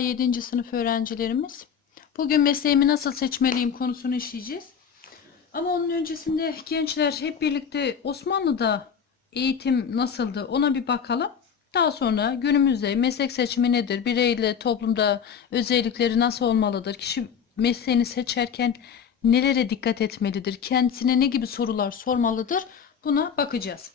Merhaba 7. sınıf öğrencilerimiz. Bugün mesleğimi nasıl seçmeliyim konusunu işleyeceğiz. Ama onun öncesinde gençler hep birlikte Osmanlı'da eğitim nasıldı ona bir bakalım. Daha sonra günümüzde meslek seçimi nedir? Bireyle toplumda özellikleri nasıl olmalıdır? Kişi mesleğini seçerken nelere dikkat etmelidir? Kendisine ne gibi sorular sormalıdır? Buna bakacağız.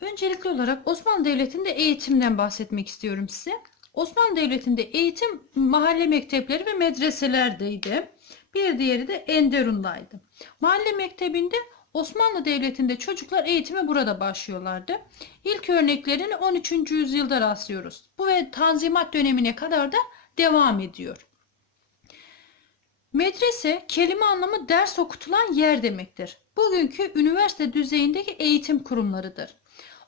Öncelikli olarak Osmanlı Devleti'nde eğitimden bahsetmek istiyorum size. Osmanlı Devleti'nde eğitim mahalle mektepleri ve medreselerdeydi. Bir diğeri de Enderun'daydı. Mahalle mektebinde Osmanlı Devleti'nde çocuklar eğitime burada başlıyorlardı. İlk örneklerini 13. yüzyılda rastlıyoruz. Bu ve Tanzimat dönemine kadar da devam ediyor. Medrese kelime anlamı ders okutulan yer demektir. Bugünkü üniversite düzeyindeki eğitim kurumlarıdır.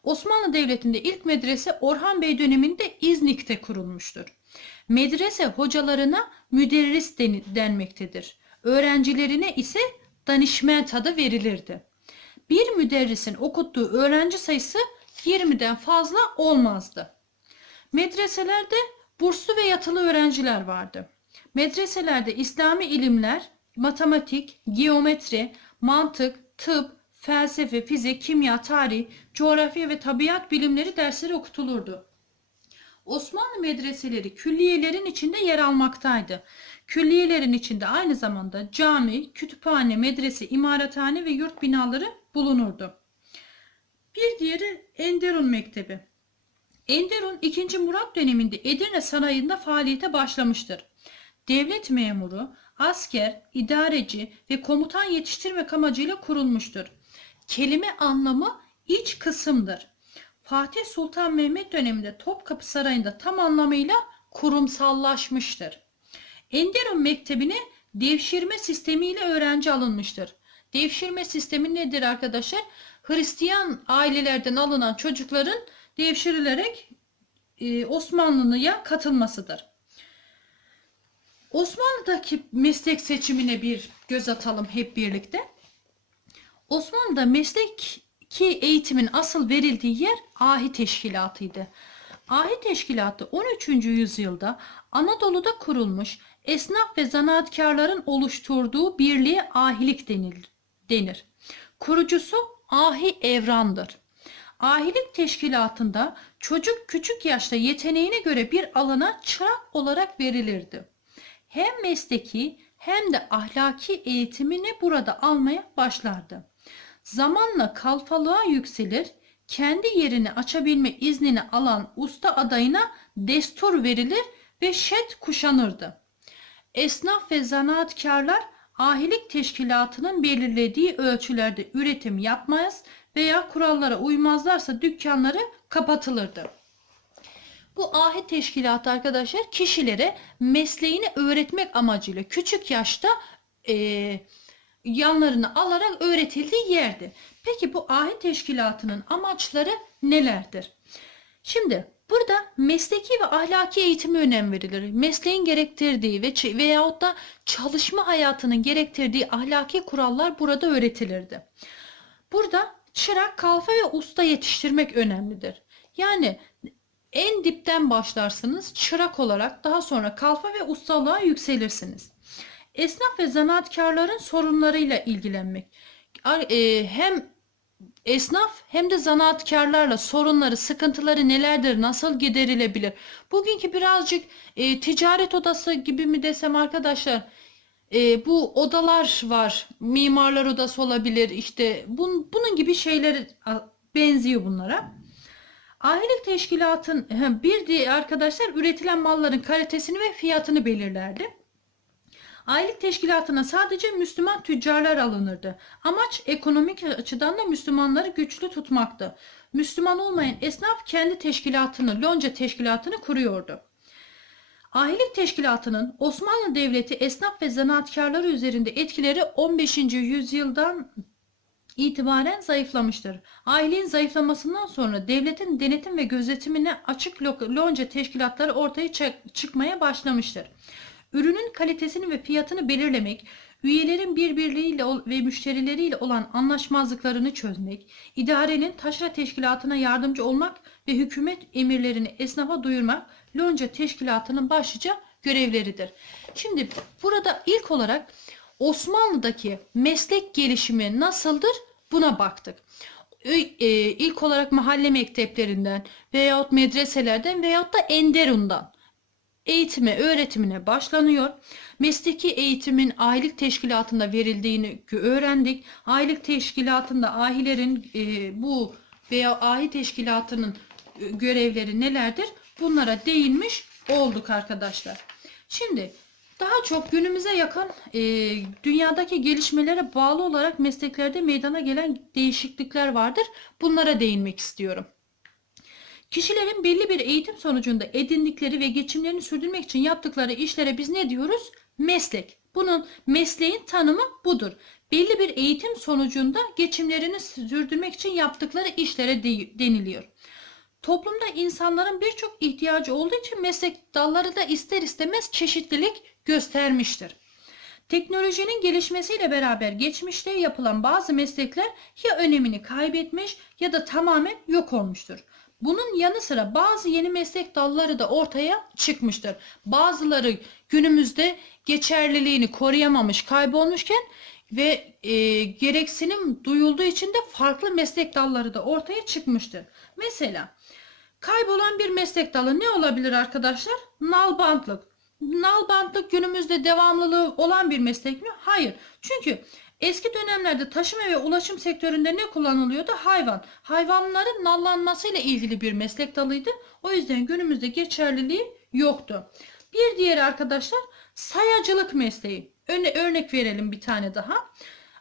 Osmanlı Devleti'nde ilk medrese Orhan Bey döneminde İznik'te kurulmuştur. Medrese hocalarına müderris den- denmektedir. Öğrencilerine ise danişment adı verilirdi. Bir müderrisin okuttuğu öğrenci sayısı 20'den fazla olmazdı. Medreselerde burslu ve yatılı öğrenciler vardı. Medreselerde İslami ilimler, matematik, geometri, mantık, tıp, felsefe, fizik, kimya, tarih, coğrafya ve tabiat bilimleri dersleri okutulurdu. Osmanlı medreseleri külliyelerin içinde yer almaktaydı. Külliyelerin içinde aynı zamanda cami, kütüphane, medrese, imarathane ve yurt binaları bulunurdu. Bir diğeri Enderun Mektebi. Enderun 2. Murat döneminde Edirne Sarayı'nda faaliyete başlamıştır. Devlet memuru, asker, idareci ve komutan yetiştirmek amacıyla kurulmuştur. Kelime anlamı iç kısımdır. Fatih Sultan Mehmet döneminde Topkapı Sarayı'nda tam anlamıyla kurumsallaşmıştır. Enderun Mektebi'ne devşirme sistemiyle öğrenci alınmıştır. Devşirme sistemi nedir arkadaşlar? Hristiyan ailelerden alınan çocukların devşirilerek e, Osmanlı'ya katılmasıdır. Osmanlı'daki meslek seçimine bir göz atalım hep birlikte. Osmanlı'da mesleki eğitimin asıl verildiği yer ahi teşkilatıydı. Ahi teşkilatı 13. yüzyılda Anadolu'da kurulmuş esnaf ve zanaatkarların oluşturduğu birliğe ahilik denir. Kurucusu Ahi Evran'dır. Ahilik teşkilatında çocuk küçük yaşta yeteneğine göre bir alana çırak olarak verilirdi. Hem mesleki hem de ahlaki eğitimini burada almaya başlardı. Zamanla kalfalığa yükselir, kendi yerini açabilme iznini alan usta adayına destur verilir ve şet kuşanırdı. Esnaf ve zanaatkarlar ahilik teşkilatının belirlediği ölçülerde üretim yapmaz veya kurallara uymazlarsa dükkanları kapatılırdı. Bu ahit teşkilatı arkadaşlar kişilere mesleğini öğretmek amacıyla küçük yaşta e, yanlarını alarak öğretildiği yerdi. Peki bu ahit teşkilatının amaçları nelerdir? Şimdi burada mesleki ve ahlaki eğitime önem verilir. Mesleğin gerektirdiği ve veyahut da çalışma hayatının gerektirdiği ahlaki kurallar burada öğretilirdi. Burada çırak, kalfa ve usta yetiştirmek önemlidir. Yani en dipten başlarsınız çırak olarak daha sonra kalfa ve ustalığa yükselirsiniz. Esnaf ve zanaatkarların sorunlarıyla ilgilenmek. E, hem esnaf hem de zanaatkarlarla sorunları, sıkıntıları nelerdir, nasıl giderilebilir? Bugünkü birazcık e, ticaret odası gibi mi desem arkadaşlar, e, bu odalar var. Mimarlar odası olabilir. İşte bun, bunun gibi şeyler benziyor bunlara. Ahilik teşkilatın bir diğer arkadaşlar üretilen malların kalitesini ve fiyatını belirlerdi. Aylık teşkilatına sadece Müslüman tüccarlar alınırdı. Amaç ekonomik açıdan da Müslümanları güçlü tutmaktı. Müslüman olmayan esnaf kendi teşkilatını, lonca teşkilatını kuruyordu. Ahilik teşkilatının Osmanlı Devleti esnaf ve zanaatkarları üzerinde etkileri 15. yüzyıldan itibaren zayıflamıştır. Ailenin zayıflamasından sonra devletin denetim ve gözetimine açık lonca teşkilatları ortaya çıkmaya başlamıştır. Ürünün kalitesini ve fiyatını belirlemek, üyelerin birbirleriyle ve müşterileriyle olan anlaşmazlıklarını çözmek, idarenin taşra teşkilatına yardımcı olmak ve hükümet emirlerini esnafa duyurmak lonca teşkilatının başlıca görevleridir. Şimdi burada ilk olarak Osmanlı'daki meslek gelişimi nasıldır buna baktık. E, İlk olarak mahalle mekteplerinden veyahut medreselerden veyahut da Enderun'dan eğitime, öğretimine başlanıyor. Mesleki eğitimin aylık teşkilatında verildiğini öğrendik. Aylık teşkilatında ahilerin e, bu veya ahi teşkilatının e, görevleri nelerdir? Bunlara değinmiş olduk arkadaşlar. Şimdi daha çok günümüze yakın e, dünyadaki gelişmelere bağlı olarak mesleklerde meydana gelen değişiklikler vardır. Bunlara değinmek istiyorum. Kişilerin belli bir eğitim sonucunda edindikleri ve geçimlerini sürdürmek için yaptıkları işlere biz ne diyoruz? Meslek. Bunun mesleğin tanımı budur. Belli bir eğitim sonucunda geçimlerini sürdürmek için yaptıkları işlere de- deniliyor. Toplumda insanların birçok ihtiyacı olduğu için meslek dalları da ister istemez çeşitlilik göstermiştir. Teknolojinin gelişmesiyle beraber geçmişte yapılan bazı meslekler ya önemini kaybetmiş ya da tamamen yok olmuştur. Bunun yanı sıra bazı yeni meslek dalları da ortaya çıkmıştır. Bazıları günümüzde geçerliliğini koruyamamış, kaybolmuşken ve e, gereksinim duyulduğu için de farklı meslek dalları da ortaya çıkmıştır. Mesela kaybolan bir meslek dalı ne olabilir arkadaşlar? Nalbantlık. Nalbantlık günümüzde devamlılığı olan bir meslek mi? Hayır. Çünkü eski dönemlerde taşıma ve ulaşım sektöründe ne kullanılıyordu? Hayvan. Hayvanların nallanmasıyla ilgili bir meslek dalıydı. O yüzden günümüzde geçerliliği yoktu. Bir diğeri arkadaşlar sayacılık mesleği. Öne, örnek verelim bir tane daha.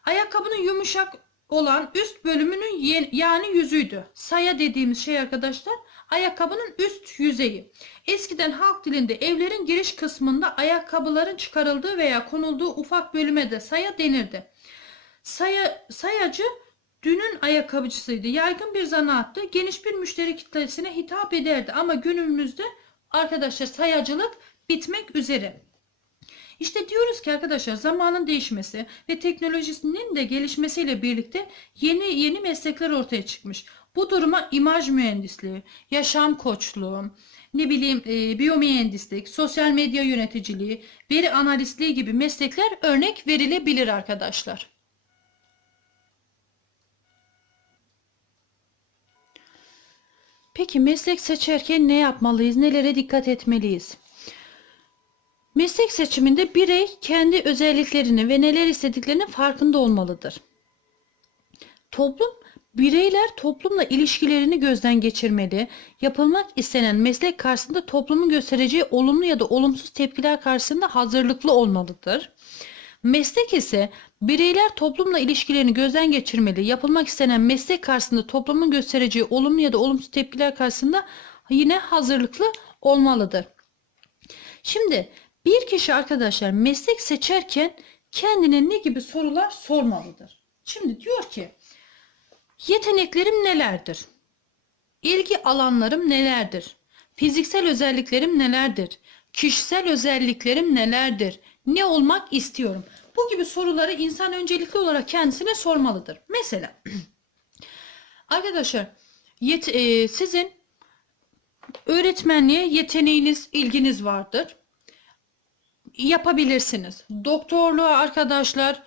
Ayakkabının yumuşak olan üst bölümünün yani yüzüydü. Saya dediğimiz şey arkadaşlar ayakkabının üst yüzeyi. Eskiden halk dilinde evlerin giriş kısmında ayakkabıların çıkarıldığı veya konulduğu ufak bölüme de saya denirdi. Saya, sayacı dünün ayakkabıcısıydı. Yaygın bir zanaattı. Geniş bir müşteri kitlesine hitap ederdi ama günümüzde arkadaşlar sayacılık bitmek üzere. İşte diyoruz ki arkadaşlar zamanın değişmesi ve teknolojisinin de gelişmesiyle birlikte yeni yeni meslekler ortaya çıkmış. Bu duruma imaj mühendisliği, yaşam koçluğu, ne bileyim e, biyomühendislik, sosyal medya yöneticiliği, veri analistliği gibi meslekler örnek verilebilir arkadaşlar. Peki meslek seçerken ne yapmalıyız? Nelere dikkat etmeliyiz? Meslek seçiminde birey kendi özelliklerini ve neler istediklerinin farkında olmalıdır. Toplum, bireyler toplumla ilişkilerini gözden geçirmeli. Yapılmak istenen meslek karşısında toplumun göstereceği olumlu ya da olumsuz tepkiler karşısında hazırlıklı olmalıdır. Meslek ise bireyler toplumla ilişkilerini gözden geçirmeli. Yapılmak istenen meslek karşısında toplumun göstereceği olumlu ya da olumsuz tepkiler karşısında yine hazırlıklı olmalıdır. Şimdi bir kişi arkadaşlar meslek seçerken kendine ne gibi sorular sormalıdır? Şimdi diyor ki yeteneklerim nelerdir? İlgi alanlarım nelerdir? Fiziksel özelliklerim nelerdir? Kişisel özelliklerim nelerdir? Ne olmak istiyorum? Bu gibi soruları insan öncelikli olarak kendisine sormalıdır. Mesela arkadaşlar yet- e, sizin öğretmenliğe yeteneğiniz, ilginiz vardır yapabilirsiniz. Doktorluğa arkadaşlar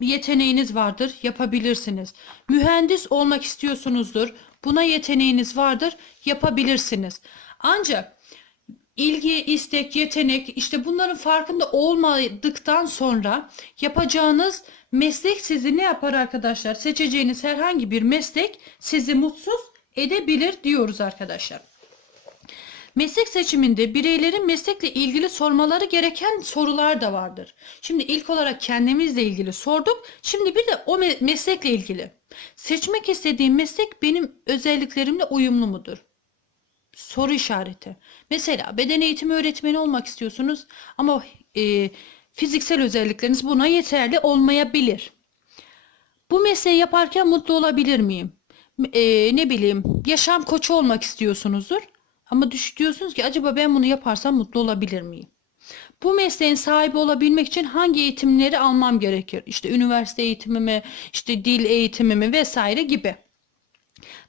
yeteneğiniz vardır, yapabilirsiniz. Mühendis olmak istiyorsunuzdur. Buna yeteneğiniz vardır, yapabilirsiniz. Ancak ilgi, istek, yetenek işte bunların farkında olmadıktan sonra yapacağınız meslek sizi ne yapar arkadaşlar? Seçeceğiniz herhangi bir meslek sizi mutsuz edebilir diyoruz arkadaşlar. Meslek seçiminde bireylerin meslekle ilgili sormaları gereken sorular da vardır. Şimdi ilk olarak kendimizle ilgili sorduk. Şimdi bir de o me- meslekle ilgili. Seçmek istediğim meslek benim özelliklerimle uyumlu mudur? Soru işareti. Mesela beden eğitimi öğretmeni olmak istiyorsunuz ama e, fiziksel özellikleriniz buna yeterli olmayabilir. Bu mesleği yaparken mutlu olabilir miyim? E, ne bileyim yaşam koçu olmak istiyorsunuzdur. Ama düş diyorsunuz ki acaba ben bunu yaparsam mutlu olabilir miyim? Bu mesleğin sahibi olabilmek için hangi eğitimleri almam gerekir? İşte üniversite eğitimi mi, işte dil eğitimi mi vesaire gibi.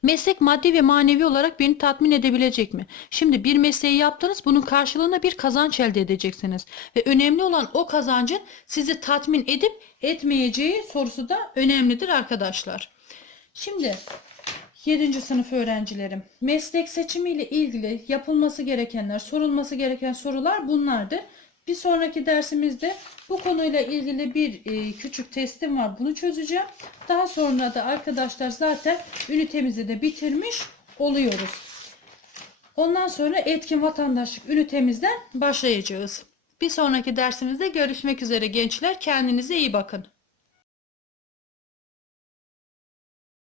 Meslek maddi ve manevi olarak beni tatmin edebilecek mi? Şimdi bir mesleği yaptınız, bunun karşılığında bir kazanç elde edeceksiniz. Ve önemli olan o kazancın sizi tatmin edip etmeyeceği sorusu da önemlidir arkadaşlar. Şimdi 7. sınıf öğrencilerim. Meslek seçimiyle ilgili yapılması gerekenler, sorulması gereken sorular bunlardı. Bir sonraki dersimizde bu konuyla ilgili bir e, küçük testim var. Bunu çözeceğim. Daha sonra da arkadaşlar zaten ünitemizi de bitirmiş oluyoruz. Ondan sonra etkin vatandaşlık ünitemizden başlayacağız. Bir sonraki dersimizde görüşmek üzere gençler. Kendinize iyi bakın.